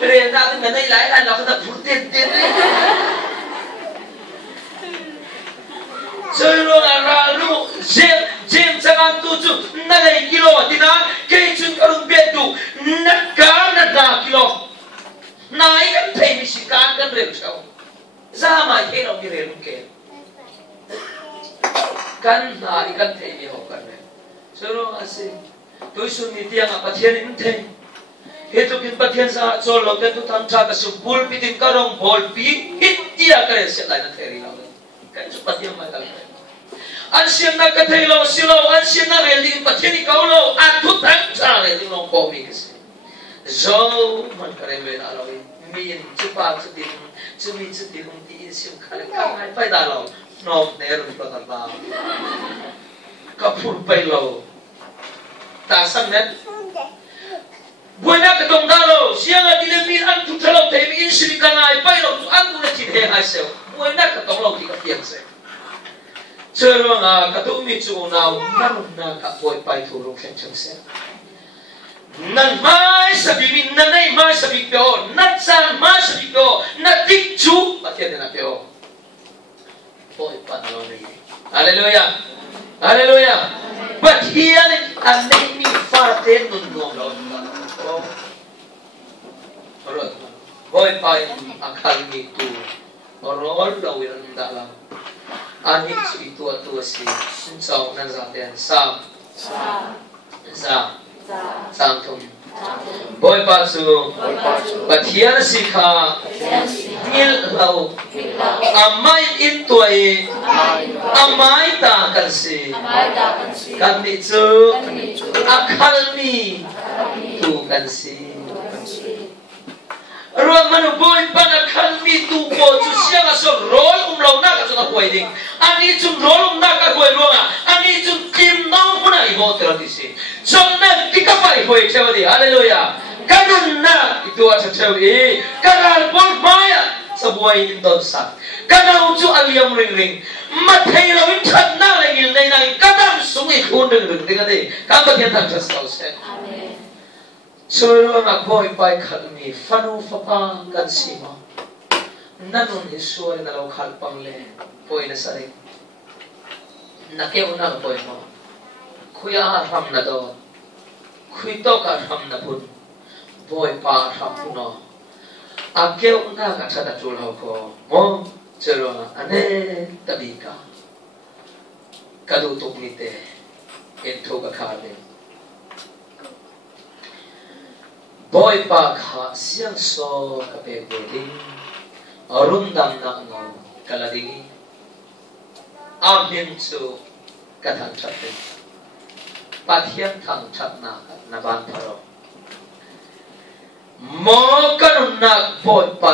Riêng ra thì này lại là nó thật phút tiền đấy. Chơi luôn là ra lu James chẳng ăn tu chú nó lấy kilo thì nó cây chun có đúng biết đủ nát cá nát nà kilo nãy cái thầy mình chỉ can cái rượu sao ra mà thế nào như rượu kề căn nãy cái thầy mình học cái này chơi luôn là gì tôi suy nghĩ tiếng à thiên in thầy hết tôi kinh bắt thiên sa cho lâu đến tôi tham gia cái sự bull pitin cái rong ball pi hit tia cái sẽ lại nó thầy nào cái sự bắt thiên mà cái anh xem na cái thầy lâu xí lâu anh xem na về đi bắt thiên đi câu lâu anh thút thắng ra về đi lâu có bị cái gì rồi mình cái này về là lâu mình chụp ba chụp đi không đi xem cái này phải đào lâu nó nè rồi có thật là cái phun bay lâu ta sang nét buổi nay cái đồng đào lâu xem là đi lên mình ăn chụp lâu thấy mình xem cái này bay lâu ăn cũng là chỉ thế hai xíu buổi nay cái đồng lâu thì cái tiền sẽ chơi luôn à cái tụi mình chụp nào năm cái buổi bay thủ lục khen chân sẽ nan mai sabi min nanay mai sabi pyo nat san mai sabi pyo nat dik chu patyan na pyo boy panalo ni hallelujah hallelujah patyan anay mi faten nun no lo orot boy pai akal mi tu orol lawiran dalam ani itu atu si sinsau nan zaten sam sang thum boy pa su pathian sikha mil lau amai in tuai amai ta kan si kan ni chu akhal mi tu kan si ruang manu boy pa akhal mi tu po chu siang so rol lau na ka chu na koi ding ani chu rol na ka koi ruang ani chu kim nau puna I mo tera disi Sonna dikapai hoi chawadi hallelujah kanun na itu asa chawi kanal bol maya sabuai indon sa kanau chu aliam ring ring mathai lo in chan na lengil nei nai kadam sungi khun ring ring ding ade kam ba thian thang chas kau se amen so ma boy pai khat mi fanu fapa kan sima nanun isur na lo khal pang le poi na sare na ke una poi mo khuya ram na do khui to ka ram na pun boy pa ram puno akeu na ka thada chul ho ko mo chero ane tabika kadu tok ni te entho ka kha le boy pa kha siang so ka pe ding arun dam na no kaladingi abhin chu ka thang chatte pathian thang chat na ban tharo mo kanun na boy pa